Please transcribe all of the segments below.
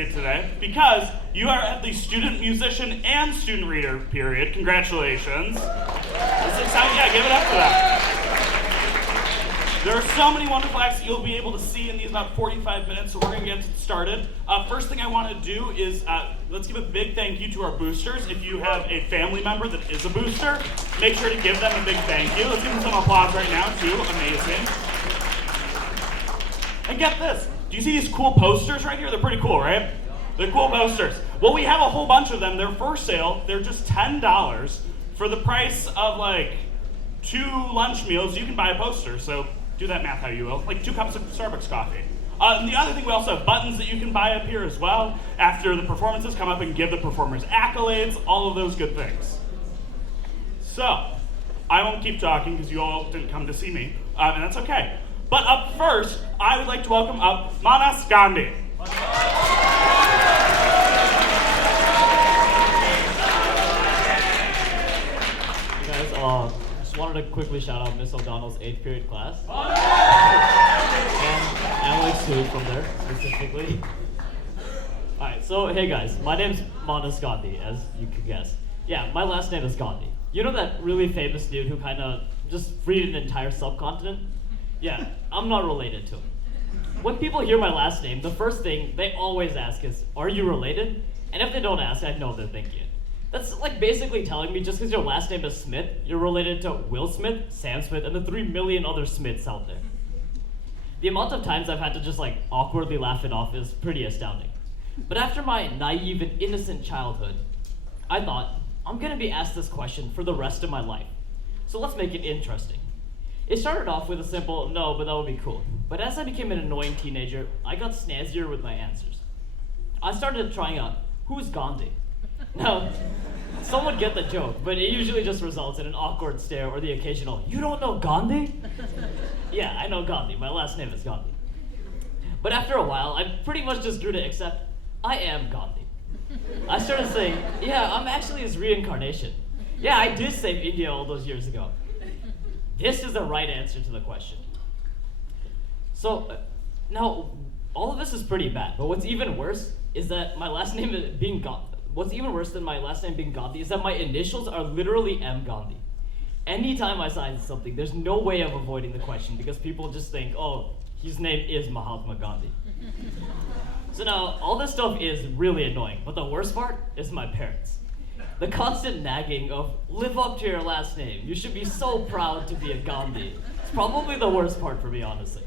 period today because you are at the student musician and student reader period. Congratulations. That's exciting. Yeah, give it up for that. There are so many wonderful acts that you'll be able to see in these about 45 minutes, so we're going to get started. First thing I want to do is let's give a big thank you to our boosters. If you have a family member that is a booster, make sure to give them a big thank you. Let's give them some applause right now, too. Amazing. And get this. Do you see these cool posters right here? They're pretty cool, right? They're cool posters. Well, we have a whole bunch of them. They're for sale. They're just $10 for the price of like 2 lunch meals. You can buy a poster, so do that math how you will, like 2 cups of Starbucks coffee. And the other thing, we also have buttons that you can buy up here as well. After the performances, come up and give the performers accolades, all of those good things. So, I won't keep talking because you all didn't come to see me, and that's okay. But up first, I would like to welcome up Manas Gandhi. Hey guys, just wanted to quickly shout out Miss O'Donnell's 8th period class. And Emily Sue from there, specifically. Alright, so hey guys, my name's Manas Gandhi, as you could guess. Yeah, my last name is Gandhi. You know that really famous dude who kind of just freed an entire subcontinent? Yeah, I'm not related to him. When people hear my last name, the first thing they always ask is, are you related? And if they don't ask, I know they're thinking it. That's like basically telling me just because your last name is Smith, you're related to Will Smith, Sam Smith, and the 3 million other Smiths out there. The amount of times I've had to just like awkwardly laugh it off is pretty astounding. But after my naive and innocent childhood, I thought, I'm gonna be asked this question for the rest of my life. So let's make it interesting. It started off with a simple, no, but that would be cool. But as I became an annoying teenager, I got snazzier with my answers. I started trying out, who's Gandhi? Now, some would get the joke, but it usually just results in an awkward stare or the occasional, you don't know Gandhi? Yeah, I know Gandhi. My last name is Gandhi. But after a while, I pretty much just grew to accept, I am Gandhi. I started saying, yeah, I'm actually his reincarnation. Yeah, I did save India all those years ago. This is the right answer to the question. So, now, all of this is pretty bad, but what's even worse is that my last name is being Gandhi. What's even worse than my last name being Gandhi is that my initials are literally M. Gandhi. Anytime I sign something, there's no way of avoiding the question because people just think, oh, his name is Mahatma Gandhi. So now, all this stuff is really annoying, but the worst part is my parents. The constant nagging of, live up to your last name. You should be so proud to be a Gandhi. It's probably the worst part for me, honestly.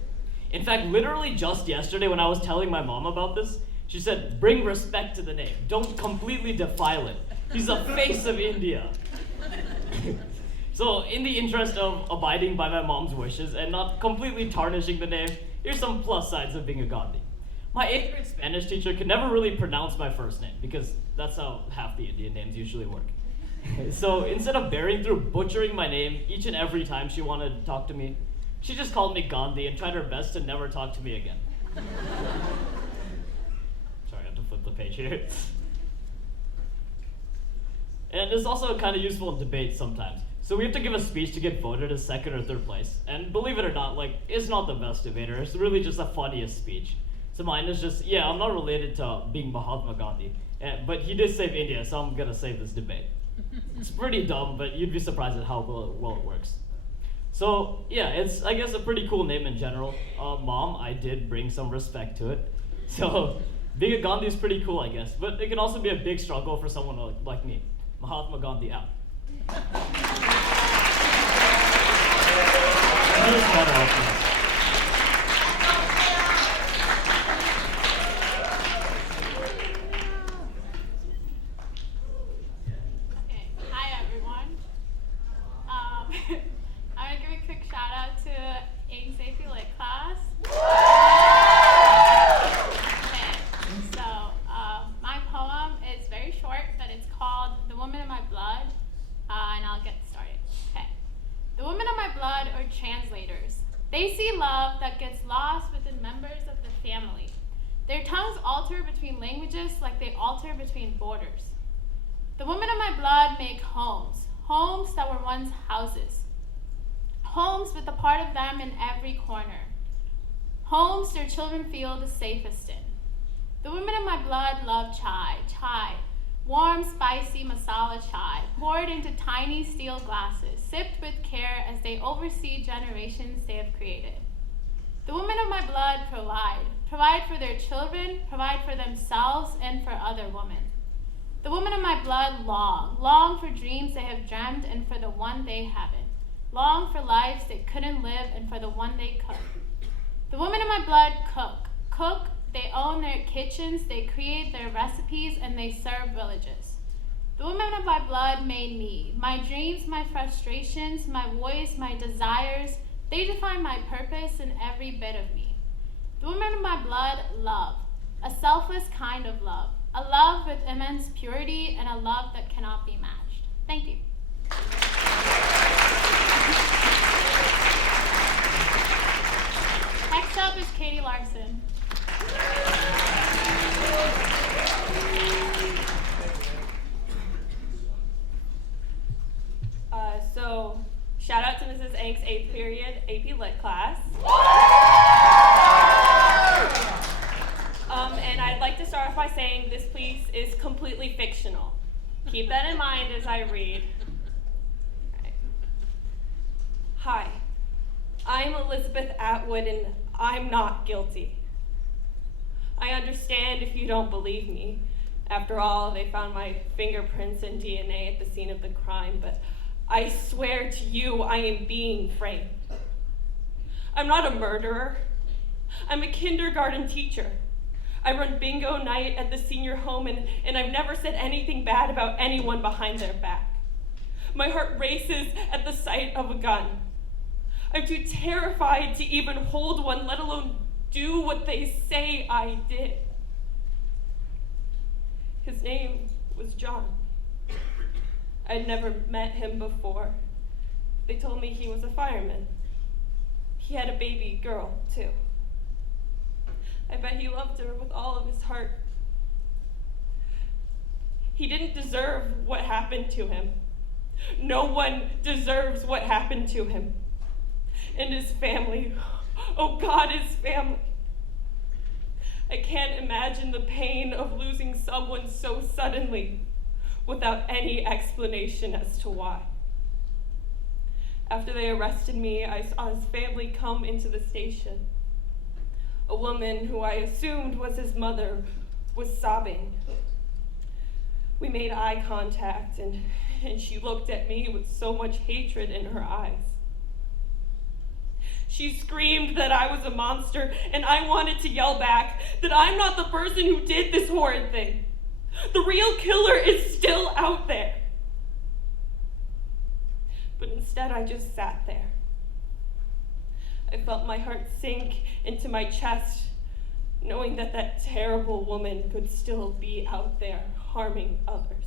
In fact, literally just yesterday when I was telling my mom about this, she said, bring respect to the name. Don't completely defile it. He's the face of India. So, in the interest of abiding by my mom's wishes and not completely tarnishing the name, here's some plus sides of being a Gandhi. My 8th grade Spanish teacher could never really pronounce my first name because that's how half the Indian names usually work. So instead of bearing through butchering my name each and every time she wanted to talk to me, she just called me Gandhi and tried her best to never talk to me again. Sorry, I have to flip the page here. And it's also kind of useful in debates sometimes. So we have to give a speech to get voted as 2nd or 3rd place. And believe it or not, like, it's not the best debater. It's really just the funniest speech. So mine is just, yeah, I'm not related to being Mahatma Gandhi, but he did save India, so I'm gonna save this debate. It's pretty dumb, but you'd be surprised at how well it works. So yeah, it's, I guess, a pretty cool name in general. Mom, I did bring some respect to it. So being a Gandhi is pretty cool, I guess, but it can also be a big struggle for someone like me. Mahatma Gandhi out. They see love that gets lost within members of the family. Their tongues alter between languages like they alter between borders. The women of my blood make homes, homes that were once houses. Homes with a part of them in every corner. Homes their children feel the safest in. The women of my blood love chai, warm, spicy masala chai, poured into tiny steel glasses, sipped with care as they oversee generations they have created. The women of my blood provide for their children, provide for themselves and for other women. The women of my blood long for dreams they have dreamt and for the one they haven't, long for lives they couldn't live and for the one they could. The women of my blood cook, they own their kitchens, they create their recipes, and they serve villages. The women of my blood made me, my dreams, my frustrations, my voice, my desires, they define my purpose and every bit of me. The women of my blood love, a selfless kind of love, a love with immense purity and a love that cannot be matched. Thank you. Next up is Katie Larson. So, shout out to Mrs. Ank's 8th period AP Lit class. And I'd like to start off by saying this piece is completely fictional. Keep that in mind as I read. Right. Hi, I'm Elizabeth Atwood and I'm not guilty. I understand if you don't believe me. After all, they found my fingerprints and DNA at the scene of the crime, but I swear to you I am being framed. I'm not a murderer. I'm a kindergarten teacher. I run bingo night at the senior home and I've never said anything bad about anyone behind their back. My heart races at the sight of a gun. I'm too terrified to even hold one, let alone do what they say I did. His name was John. I'd never met him before. They told me he was a fireman. He had a baby girl, too. I bet he loved her with all of his heart. He didn't deserve what happened to him. No one deserves what happened to him. And his family, oh God, his family. I can't imagine the pain of losing someone so suddenly without any explanation as to why. After they arrested me, I saw his family come into the station. A woman who I assumed was his mother was sobbing. We made eye contact and she looked at me with so much hatred in her eyes. She screamed that I was a monster, and I wanted to yell back that I'm not the person who did this horrid thing. The real killer is still out there. But instead, I just sat there. I felt my heart sink into my chest, knowing that that terrible woman could still be out there harming others.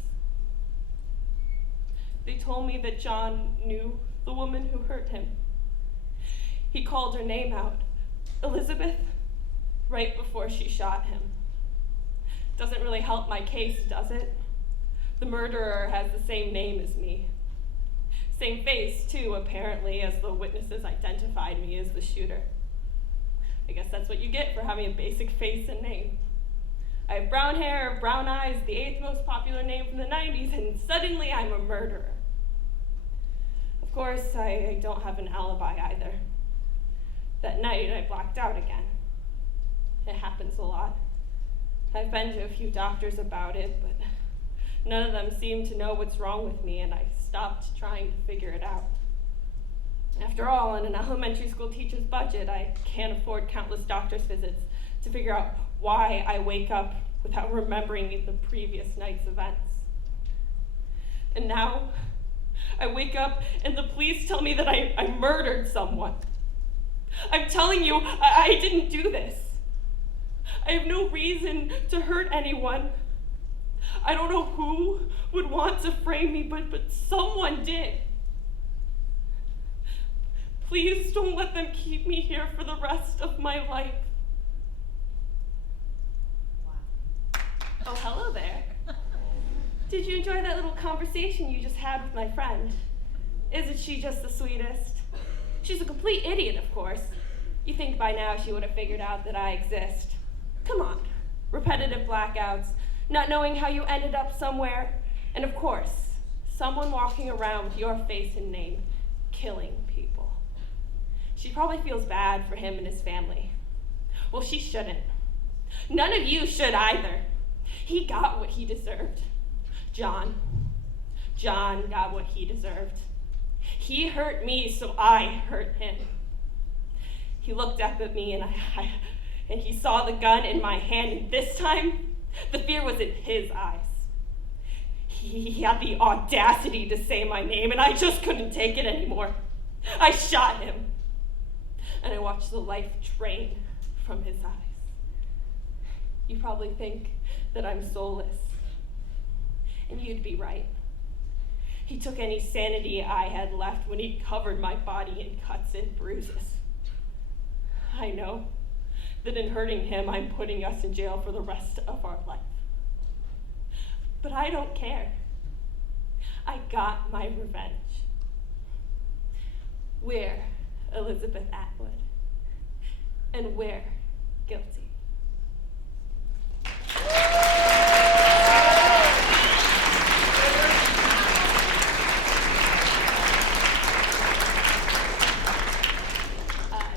They told me that John knew the woman who hurt him. He called her name out, Elizabeth, right before she shot him. Doesn't really help my case, does it? The murderer has the same name as me. Same face, too, apparently, as the witnesses identified me as the shooter. I guess that's what you get for having a basic face and name. I have brown hair, brown eyes, the 8th most popular name from the 90s, and suddenly I'm a murderer. Of course, I don't have an alibi either. That night, I blacked out again. It happens a lot. I've been to a few doctors about it, but none of them seem to know what's wrong with me, and I stopped trying to figure it out. After all, on an elementary school teacher's budget, I can't afford countless doctor's visits to figure out why I wake up without remembering the previous night's events. And now, I wake up and the police tell me that I murdered someone. I'm telling you, I didn't do this. I have no reason to hurt anyone. I don't know who would want to frame me, but someone did. Please don't let them keep me here for the rest of my life. Wow. Oh, hello there. Did you enjoy that little conversation you just had with my friend? Isn't she just the sweetest? She's a complete idiot, of course. You think by now she would have figured out that I exist. Come on, repetitive blackouts, not knowing how you ended up somewhere, and of course, someone walking around with your face and name, killing people. She probably feels bad for him and his family. Well, she shouldn't. None of you should either. He got what he deserved. John got what he deserved. He hurt me, so I hurt him. He looked up at me and he saw the gun in my hand, and this time, the fear was in his eyes. He had the audacity to say my name, and I just couldn't take it anymore. I shot him, and I watched the life drain from his eyes. You probably think that I'm soulless, and you'd be right. He took any sanity I had left when he covered my body in cuts and bruises. I know that in hurting him, I'm putting us in jail for the rest of our life. But I don't care. I got my revenge. We're Elizabeth Atwood, and we're guilty.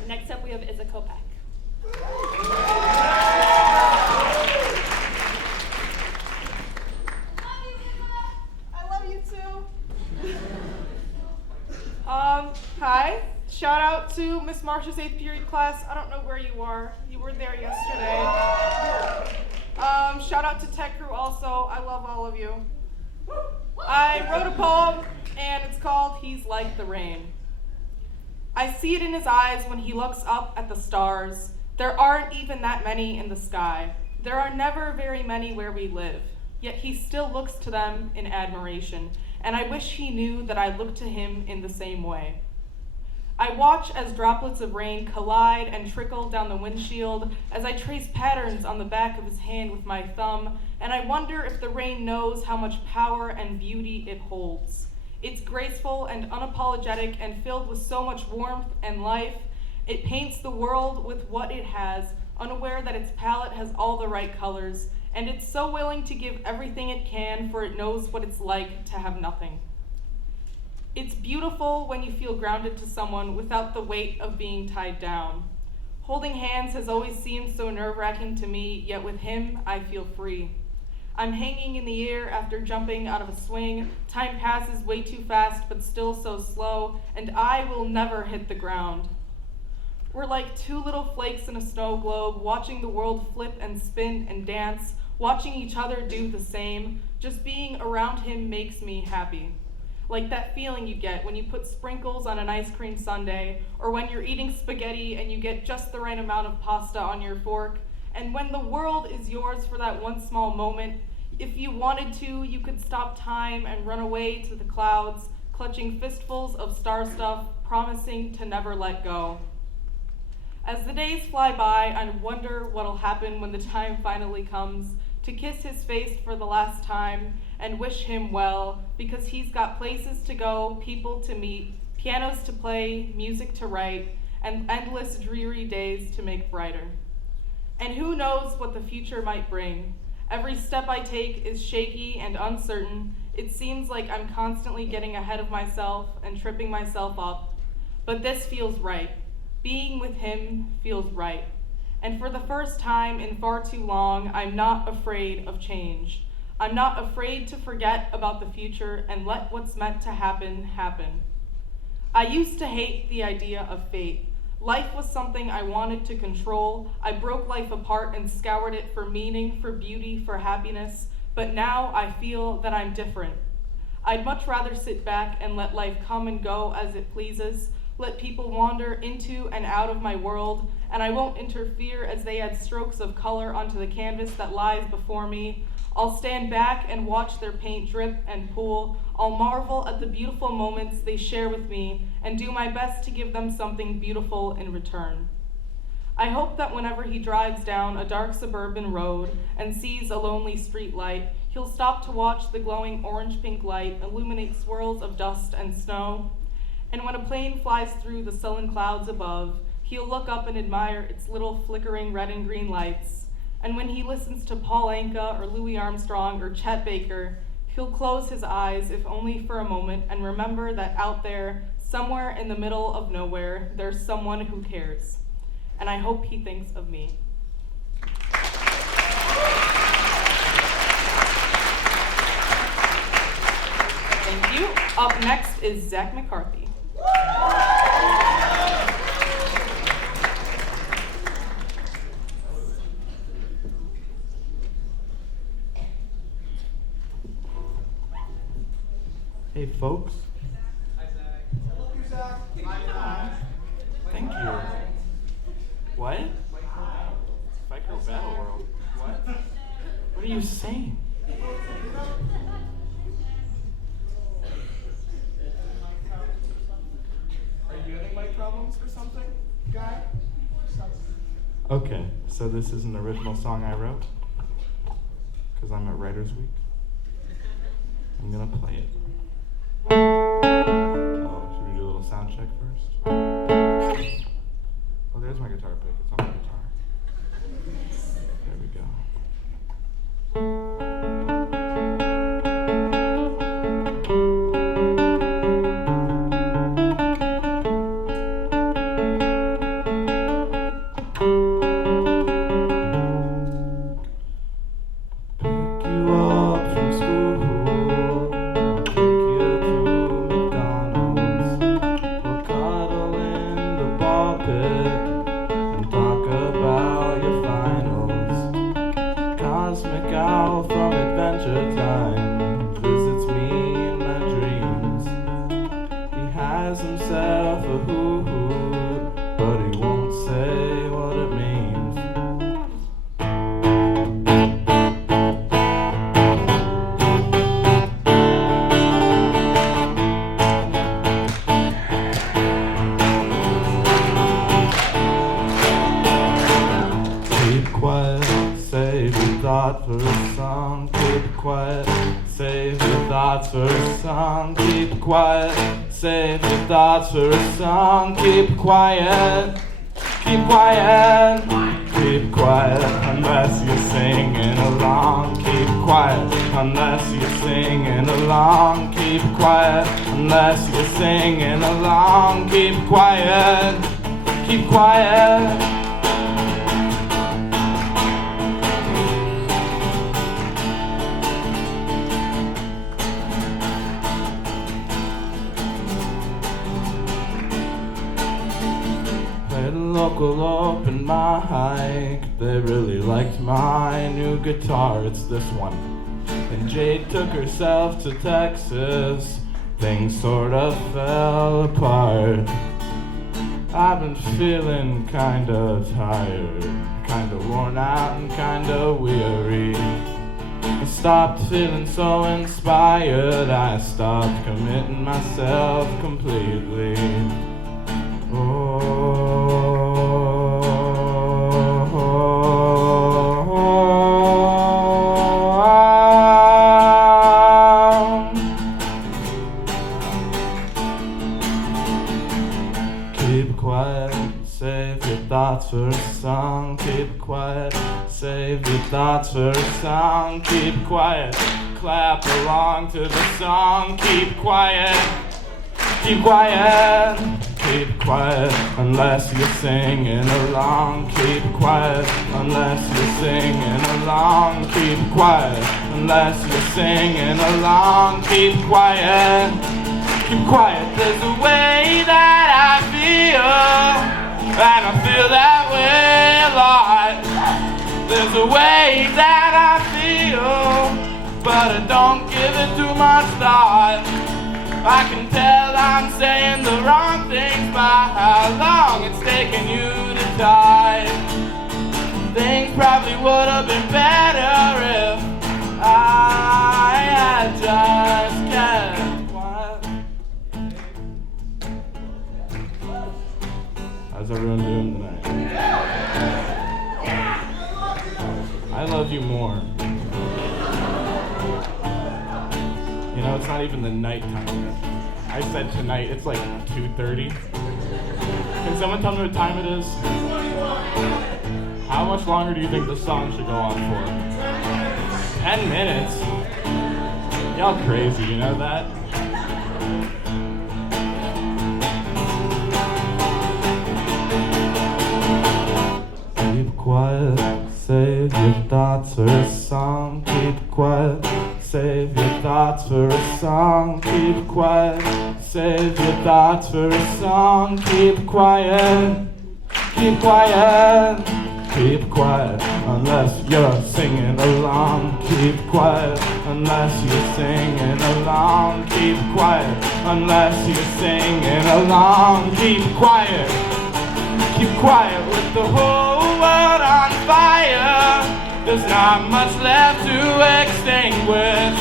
Next up, we have Isa Kopak. Hi. Shout out to Miss Marcia's 8th period class. I don't know where you are. You were there yesterday. Shout out to Tech Crew also. I love all of you. I wrote a poem, and it's called Hes Like The Rain. I see it in his eyes when he looks up at the stars. There aren't even that many in the sky. There are never very many where we live, yet he still looks to them in admiration, and I wish he knew that I look to him in the same way. I watch as droplets of rain collide and trickle down the windshield as I trace patterns on the back of his hand with my thumb, and I wonder if the rain knows how much power and beauty it holds. It's graceful and unapologetic and filled with so much warmth and life. It paints the world with what it has, unaware that its palette has all the right colors, and it's so willing to give everything it can, for it knows what it's like to have nothing. It's beautiful when you feel grounded to someone without the weight of being tied down. Holding hands has always seemed so nerve-wracking to me, yet with him, I feel free. I'm hanging in the air after jumping out of a swing. Time passes way too fast, but still so slow, and I will never hit the ground. We're like two little flakes in a snow globe, watching the world flip and spin and dance, watching each other do the same. Just being around him makes me happy. Like that feeling you get when you put sprinkles on an ice cream sundae, or when you're eating spaghetti and you get just the right amount of pasta on your fork. And when the world is yours for that one small moment, if you wanted to, you could stop time and run away to the clouds, clutching fistfuls of star stuff, promising to never let go. As the days fly by, I wonder what'll happen when the time finally comes to kiss his face for the last time and wish him well, because he's got places to go, people to meet, pianos to play, music to write, and endless dreary days to make brighter. And who knows what the future might bring? Every step I take is shaky and uncertain. It seems like I'm constantly getting ahead of myself and tripping myself up. But this feels right. Being with him feels right. And for the first time in far too long, I'm not afraid of change. I'm not afraid to forget about the future and let what's meant to happen, happen. I used to hate the idea of fate. Life was something I wanted to control. I broke life apart and scoured it for meaning, for beauty, for happiness. But now I feel that I'm different. I'd much rather sit back and let life come and go as it pleases, let people wander into and out of my world, and I won't interfere as they add strokes of color onto the canvas that lies before me. I'll stand back and watch their paint drip and pool. I'll marvel at the beautiful moments they share with me and do my best to give them something beautiful in return. I hope that whenever he drives down a dark suburban road and sees a lonely street light, he'll stop to watch the glowing orange-pink light illuminate swirls of dust and snow. And when a plane flies through the sullen clouds above, he'll look up and admire its little flickering red and green lights. And when he listens to Paul Anka or Louis Armstrong or Chet Baker, he'll close his eyes, if only for a moment, and remember that out there, somewhere in the middle of nowhere, there's someone who cares. And I hope he thinks of me. Thank you. Up next is Zach McCarthy. Hey folks. Hi Zach. Love you, Zach. Thank you. What? Fight Girl Battle World. What? What are you saying? Are you having mic problems or something, guy? Okay, so this is an original song I wrote because I'm at Writers Week. I'm gonna play it. Oh, should we do a little sound check first? Oh, there's my guitar pick. It's on my guitar. There we go. Pick you up from school. Take you to McDonald's. We'll cuddle in the ball pit and talk about your finals. Cosmic Owl from Adventure Time visits me in my dreams. He has himself a hoo-hoo, but he won't say what it means. Keep quiet, save your thought for a song. Keep quiet, save your thoughts for a song. Keep quiet, save your thoughts for a song. Keep quiet, keep quiet, keep quiet, unless you're singing along. Keep quiet, unless you're singing along. Keep quiet, unless you're singing along. Keep quiet, keep quiet. Played a local open mic. They really liked my new guitar. It's this one. And Jade took herself to Texas. Things sort of fell apart. I've been feeling kinda tired, kinda worn out and kinda weary. I stopped feeling so inspired. I stopped committing myself completely. Keep quiet, save your thoughts for a song. Keep quiet, save your thoughts for a song. Keep quiet, clap along to the song. Keep quiet, keep quiet. Keep quiet, unless you're singing along. Keep quiet, unless you're singing along. Keep quiet, unless you're singing along. Keep quiet, keep quiet. There's a way that I feel, and I feel that way a lot. There's a way that I feel, but I don't give it too much thought. I can tell I'm saying the wrong things by how long it's taken you to die. Things probably would have been better if I had just kept quiet. How's everyone doing tonight? I love you more. You know, it's not even the nighttime yet. I said tonight, it's like 2:30. Can someone tell me what time it is? How much longer do you think this song should go on for? 10 minutes? Y'all crazy, you know that? Keep quiet, save your thoughts for a song. Keep quiet, save your thoughts for a song. Keep quiet, save your thoughts for a song. Keep quiet, keep quiet. Keep quiet unless you're singing along. Keep quiet unless you're singing along. Keep quiet unless you're singing along. Keep quiet with the whole world on fire. There's not much left to extinguish.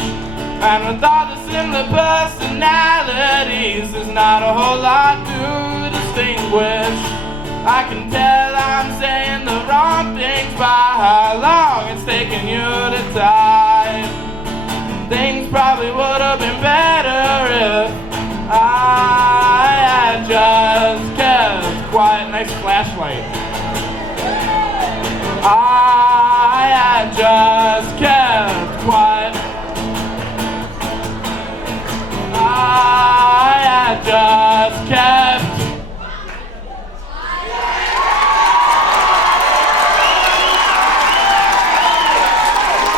And with all the similar personalities, there's not a whole lot to distinguish. I can tell I'm saying the wrong things by how long it's taking you to type. Things probably would have been better if I had just kept quiet. Nice flashlight. I had just kept quiet. I had just kept.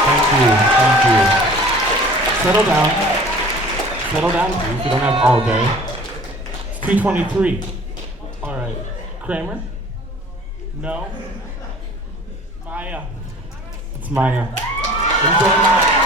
Thank you. Settle down. Settle down, please. You don't have all day. It's 2:23. All right. Kramer? No? Maya. It's Maya. Enjoy Maya.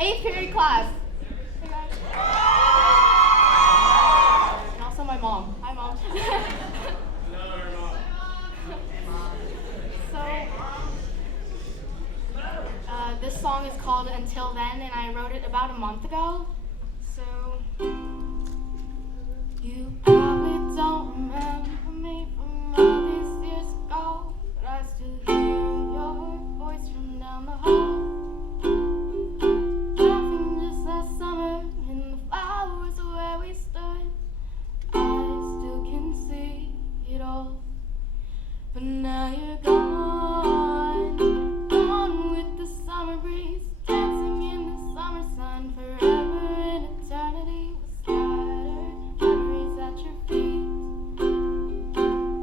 Eighth period class. Hey guys. And also my mom. Hi mom. So, this song is called Until Then, and I wrote it about a month ago. So, you probably don't remember me from all these years ago, but I still hear your voice from down the hall. Summer in the flowers where we stood, I still can see it all. But now you're gone, gone with the summer breeze, dancing in the summer sun, forever in eternity with scattered memories at your feet.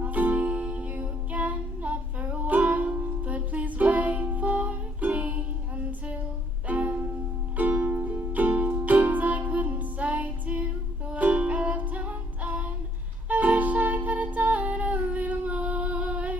I'll see you again, not for a while, but please wait for me until then. Say to the work I left undone, I wish I could have done a little more.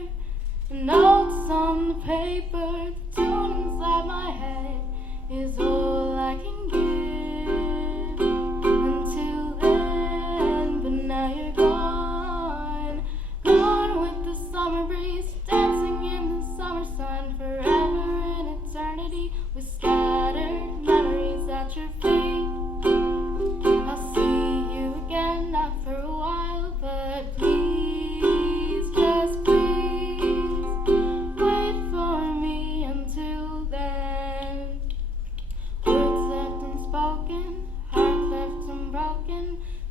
The notes on the paper, the tune inside my head is all I can give until then. But now you're gone, gone with the summer breeze, dancing in the summer sun, forever in eternity with scattered memories at your feet. I'll see you again, not for a while, but please, just please, wait for me until then. Words left unspoken, heart left unbroken,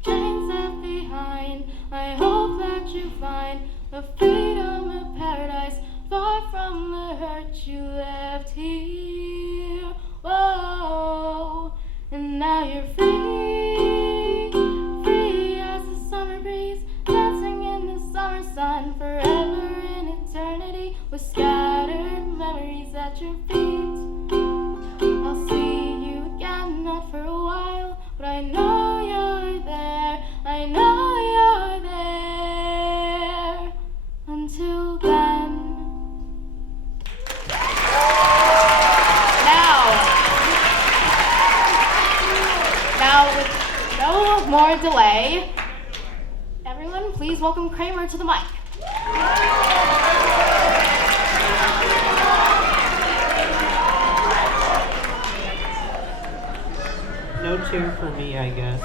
chains left behind. I hope that you find the freedom of paradise, far from the hurt you left here. Whoa, and now you're free, free as the summer breeze, dancing in the summer sun, forever in eternity with scattered memories at your feet. I'll see you again, not for a while, but I know you're there, I know you're there until then. Now, with no more delay, everyone, please welcome Kramer to the mic. No cheer for me, I guess.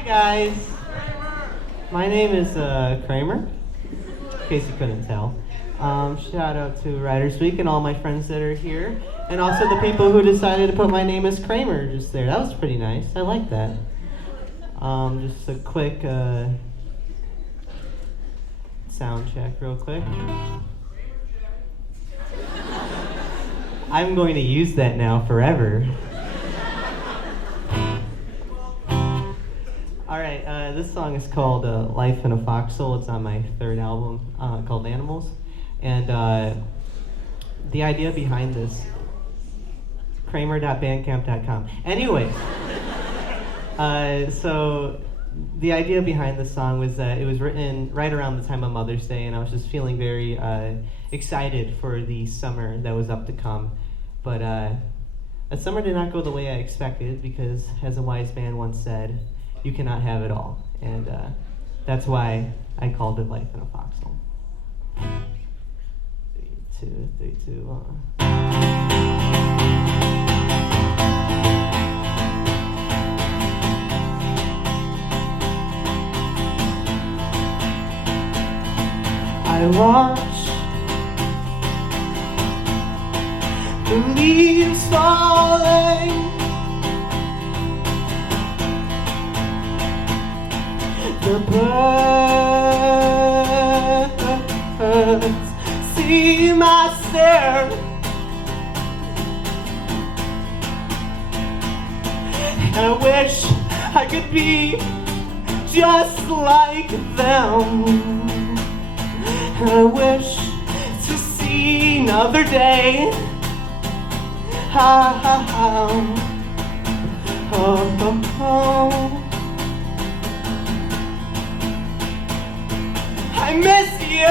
Hi guys. My name is Kramer, in case you couldn't tell. Shout out to Writers Week and all my friends that are here, and also the people who decided to put my name as Kramer just there. That was pretty nice. I like that. Just a quick sound check real quick. I'm going to use that now forever. Alright, this song is called Life in a Foxhole. It's on my third album called Animals. And the idea behind this, kramer.bandcamp.com. Anyways, so the idea behind this song was that it was written right around the time of Mother's Day, and I was just feeling very excited for the summer that was up to come. But that summer did not go the way I expected because, as a wise man once said, you cannot have it all. And that's why I called it Life in a Foxhole. 3, 2, 1. I watch the leaves falling, the birds see my stare, and I wish I could be just like them. I wish to see another day. Ha ha ha. Oh, oh, oh. I miss you.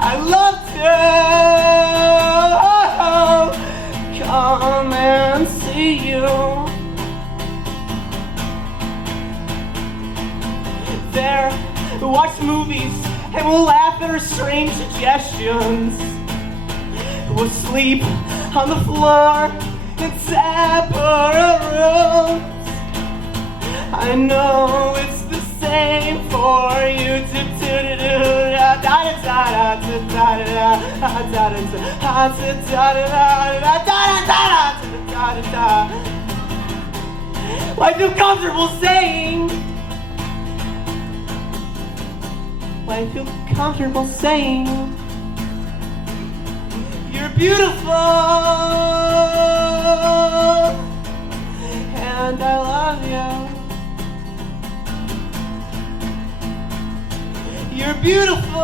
I love to come and see you. There, we'll watch movies and we'll laugh at our strange suggestions. We'll sleep on the floor in separate rooms. I know it's the same for you too. I feel comfortable saying, I feel comfortable saying, you're beautiful, and I love you. You're beautiful,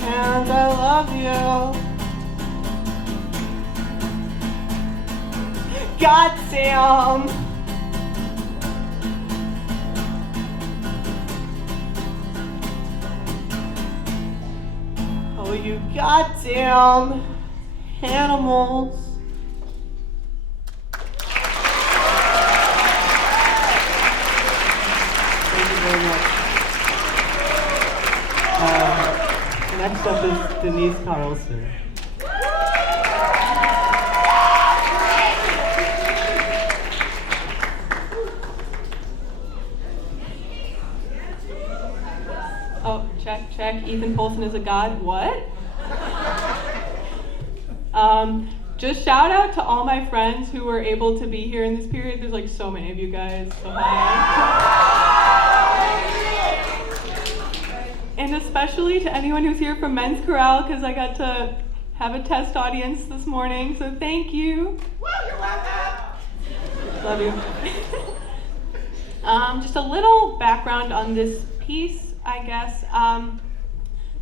and I love you. Goddamn. Oh, you goddamn animals. Thank you very much. Next up is Denise Carlson. Oh, check. Ethan Polson is a god. What? Just shout out to all my friends who were able to be here in this period. There's like so many of you guys. So hi. And especially to anyone who's here from Men's Chorale, because I got to have a test audience this morning. So thank you. Love you. Just a little background on this piece, I guess.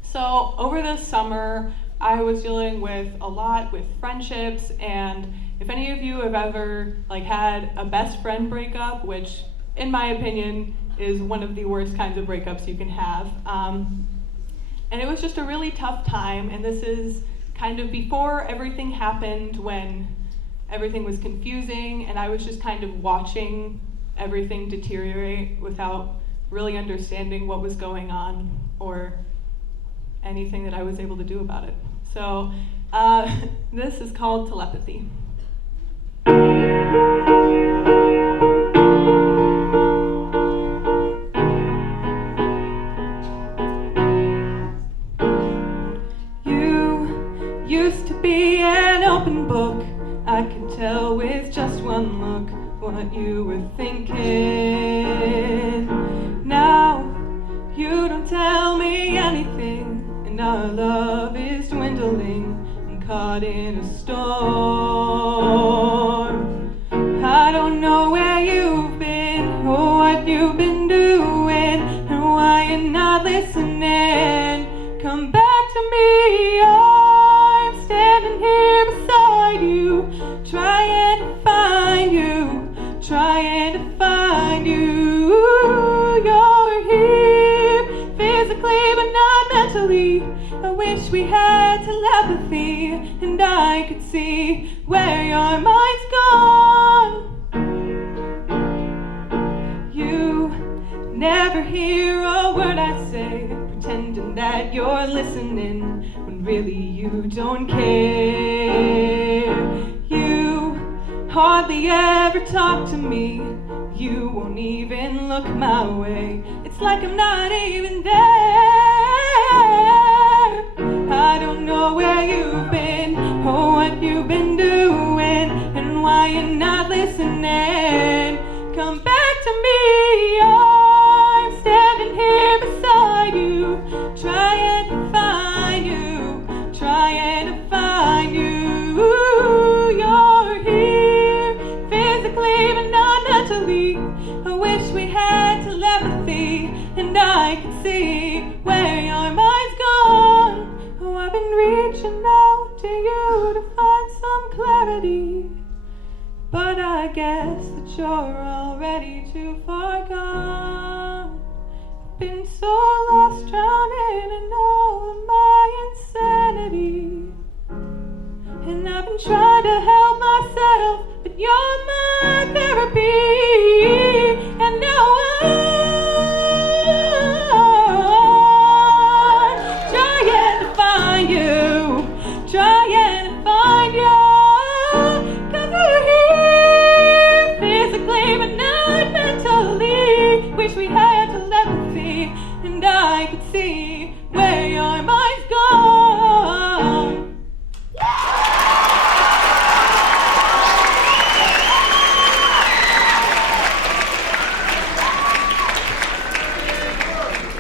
So over the summer, I was dealing with a lot with friendships, and if any of you have ever had a best friend breakup, which in my opinion is one of the worst kinds of breakups you can have, and it was just a really tough time, and this is kind of before everything happened, when everything was confusing, and I was just kind of watching everything deteriorate without really understanding what was going on. or anything that I was able to do about it. So this is called Telepathy. You used to be an open book. I could tell with just one look what you were thinking. Now you don't tell me anything, and our love is dwindling. I'm caught in a storm. I don't know where you've been or what you've been doing, and why you're not listening. Come back to me. I'm standing here beside you, trying to find you, trying to find you. You're here physically but not mentally. I wish we had telepathy and I could see where your mind's gone. You never hear a word I say, pretending that you're listening when really you don't care. You hardly ever talk to me. You won't even look my way. It's like I'm not even there. I don't know where you've been or what you've been doing, and why you're not listening. Come back to me. I'm standing here beside you, trying to find you, trying to find you. You're here physically but not mentally. I wish we had telepathy and I could see where your mind's gone. Oh, I've been reaching out to you to find some clarity, but I guess that you're already too far gone. I've been so lost, drowning in all of my insanity, and I've been trying to help myself, but you're my therapy. And now I'm trying to find you, trying to find you. 'Cause we're here physically but not mentally. Wish we had telepathy and I could see where your mind's gone.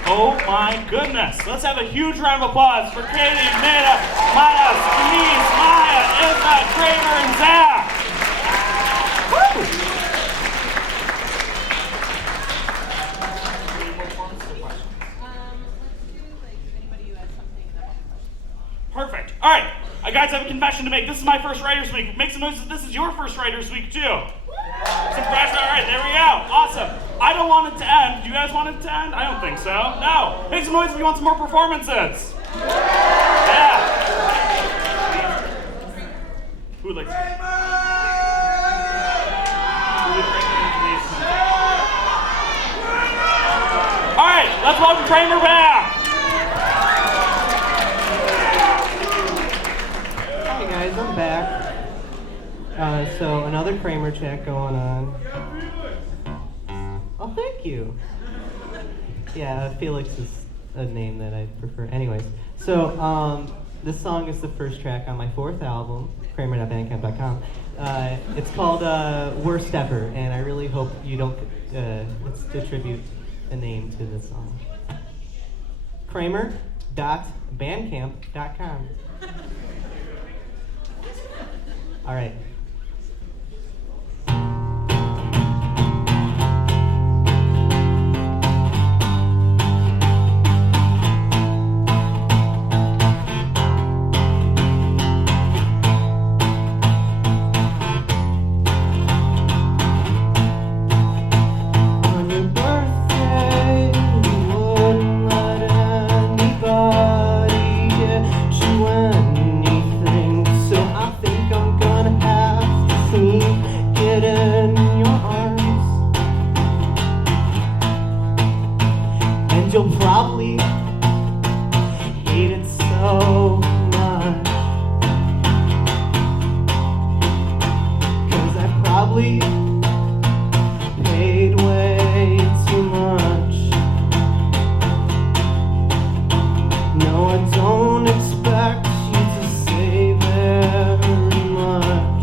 Oh my goodness. Let's have a huge round of applause for Katie, Maya, Denise, Maya, Isma, Kramer, and Zach. Woo! Perfect. All right. Guys, I have a confession to make. This is my first Writers Week. Make some noise if this is your first Writers Week, too. Some pressure. All right, there we go. Awesome. I don't want it to end. Do you guys want it to end? I don't think so. No. Make some noise if you want some more performances. Yeah. Who would like to? All right, let's welcome Kramer back. Hi guys, I'm back. So another Kramer check going on. Oh, thank you. Yeah, Felix is a name that I prefer. Anyways, so this song is the first track on my 4th album, Kramer.bandcamp.com. It's called Worst Ever, and I really hope you don't attribute a name to this song. Kramer.bandcamp.com. All right. Anything, so I think I'm gonna have don't expect you to say very much.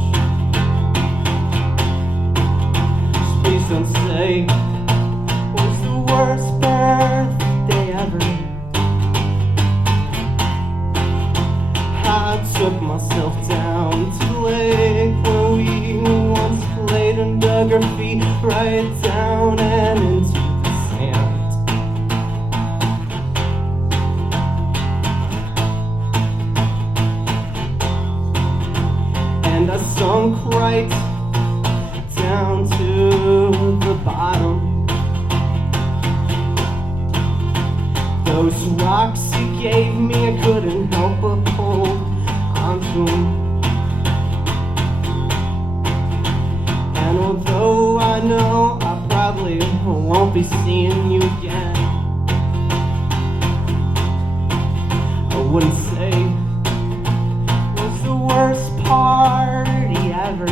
Just please don't say was the worst birthday ever. I took myself down to the lake where we once played and dug our feet right down and into the sand. And I sunk right down to the bottom. Those rocks you gave me, I couldn't help but hold onto them. And although I know I probably won't be seeing you again, I wouldn't say was the worst party ever.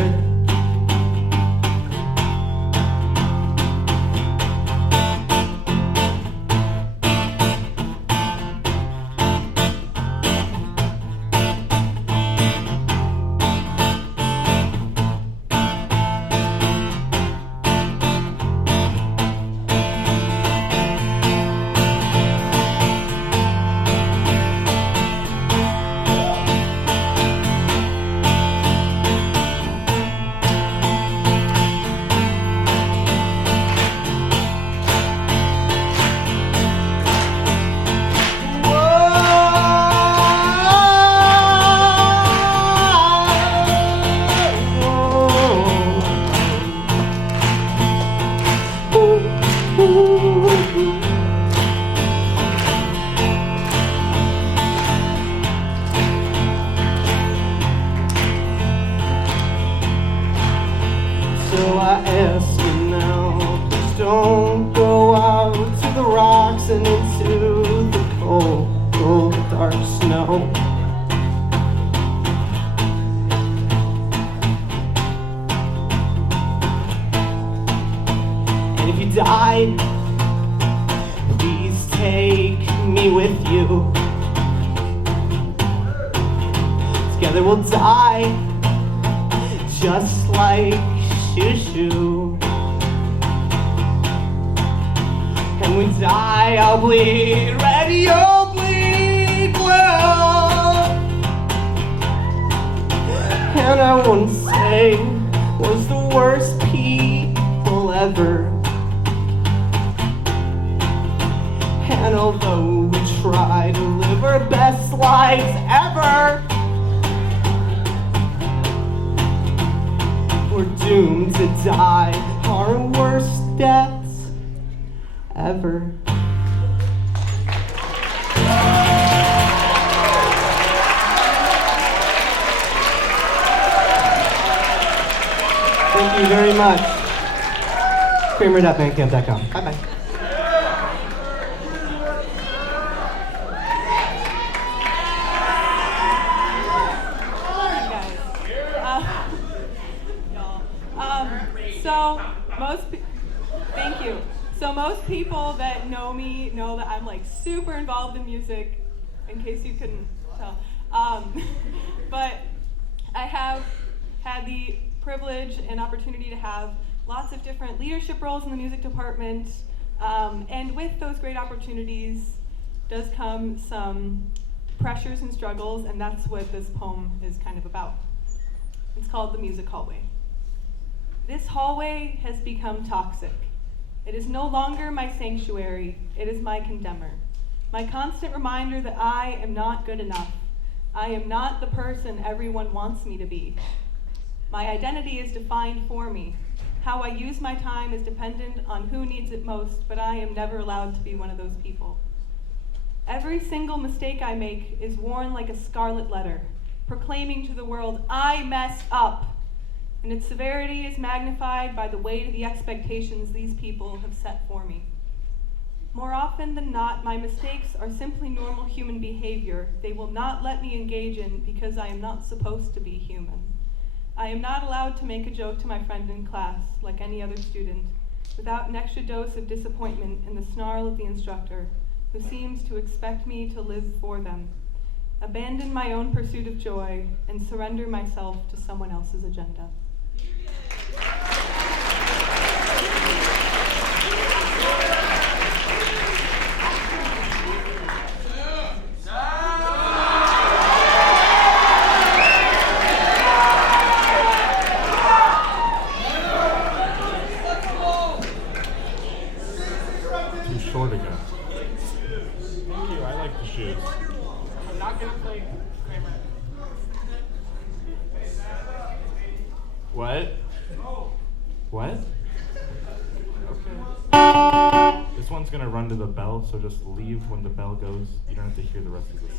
So I ask you now, please don't go out to the rocks and into the cold, cold, dark snow. And if you die, please take me with you. Together we'll die, just like Shoo-shoo. And we die, I'll bleed red, you'll bleed blue. And I wouldn't say was the worst people ever. And although we try to live our best lives ever, we're doomed to die our worst deaths ever. Thank you very much. Kramer.bandcamp.com. Bye-bye. Thank you. So most people that know me know that I'm like super involved in music, in case you couldn't tell. But I have had the privilege and opportunity to have lots of different leadership roles in the music department. And with those great opportunities does come some pressures and struggles, and that's what this poem is kind of about. It's called The Music Hallway. This hallway has become toxic. It is no longer my sanctuary, it is my condemner. My constant reminder that I am not good enough. I am not the person everyone wants me to be. My identity is defined for me. How I use my time is dependent on who needs it most, but I am never allowed to be one of those people. Every single mistake I make is worn like a scarlet letter, proclaiming to the world, I messed up. And its severity is magnified by the weight of the expectations these people have set for me. More often than not, my mistakes are simply normal human behavior they will not let me engage in because I am not supposed to be human. I am not allowed to make a joke to my friend in class, like any other student, without an extra dose of disappointment in the snarl of the instructor, who seems to expect me to live for them. abandon my own pursuit of joy, and surrender myself to someone else's agenda. Too short again. Thank you, I like the shoes. I'm not gonna play Kramer. What? What? Okay. This one's gonna run to the bell, so just leave when the bell goes. You don't have to hear the rest of the song.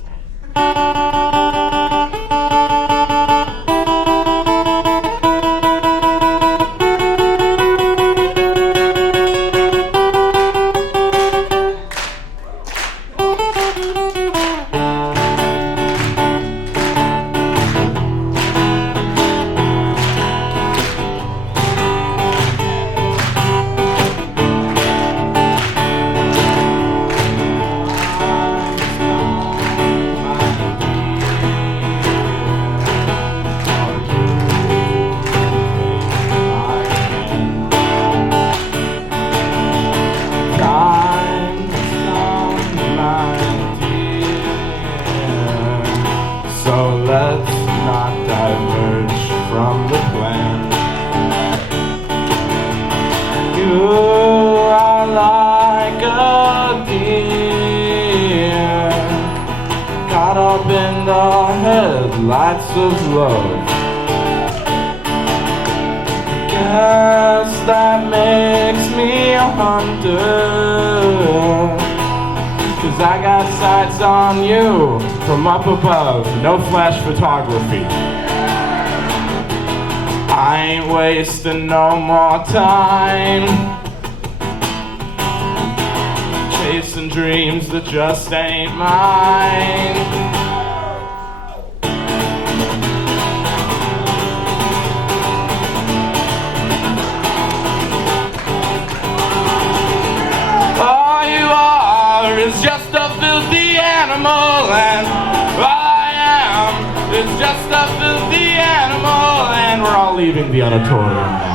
So let's not diverge from the plan. You are like a deer caught up in the headlights of love. Guess that makes me a hunter, 'cause I got sights on you from up above. No flash photography. I ain't wasting no more time chasing dreams that just ain't mine. All you are is just a filthy animal, and all I am is just a filthy animal, and we're all leaving the auditorium now.